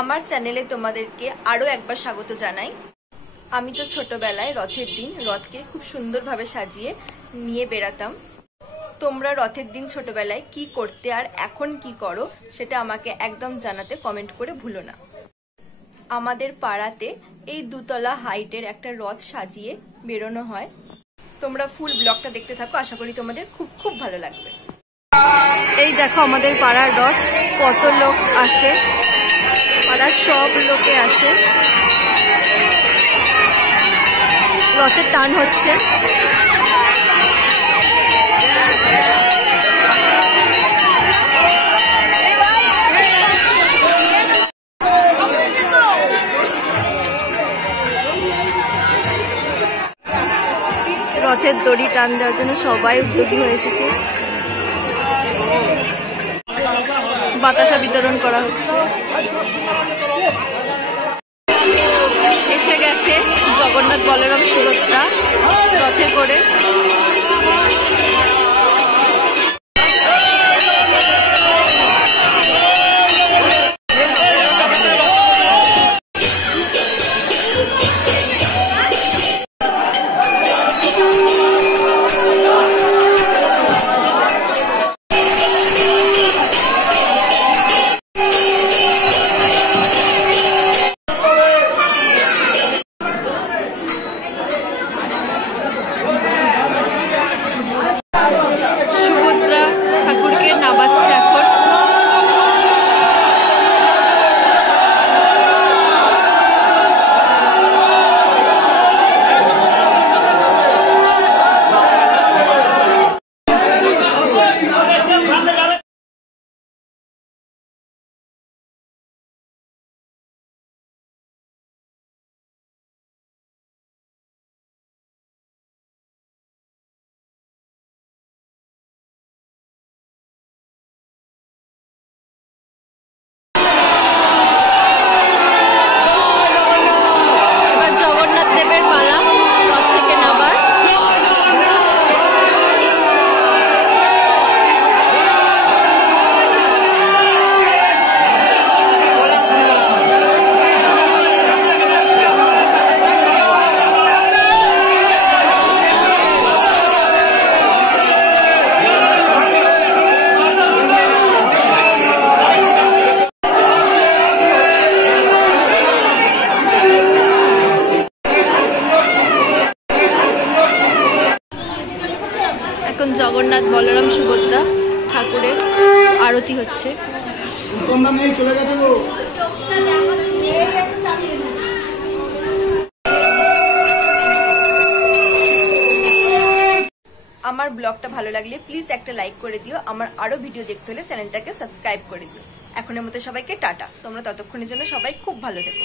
আমার চ্যানেলে তোমাদেরকে আরো একবার স্বাগত জানাই। আমি তো ছোটবেলায় রথের দিন রথকে খুব সুন্দরভাবে সাজিয়ে নিয়ে বেড়াতাম। তোমরা রথের দিন ছোটবেলায় কি করতে আর এখন কি করো সেটা আমাকে একদম জানাতে কমেন্ট করে ভুলো না। আমাদের পাড়াতে এই 2 তলা হাইটের একটা রথ সাজিয়ে বেরোনো হয়। তোমরা ফুল ব্লগটা দেখতে থাকো, আশা করি তোমাদের খুব খুব ভালো লাগবে। এই দেখো আমাদের পাড়ার রথ, কত লোক আসে, পাড়ার সব লোকে আসে। রথের টান হচ্ছে। রথের দড়ি টান দেওয়ার জন্য সবাই উদ্যোগী হয়ে এসেছে। বাতাসা বিতরণ করা হচ্ছে। এসে গেছে জগন্নাথ বলরাম সুভদ্রা রথে করে। এখন জগন্নাথ বলরাম সুভদ্রা ঠাকুরের আরতি হচ্ছে। আমার ব্লগটা ভালো লাগলে প্লিজ একটা লাইক করে দিও। আমার আরো ভিডিও দেখতে হলে চ্যানেলটাকে সাবস্ক্রাইব করে দিও। এখনের মতো সবাইকে টাটা। তোমরা ততক্ষণের জন্য সবাই খুব ভালো থেকো।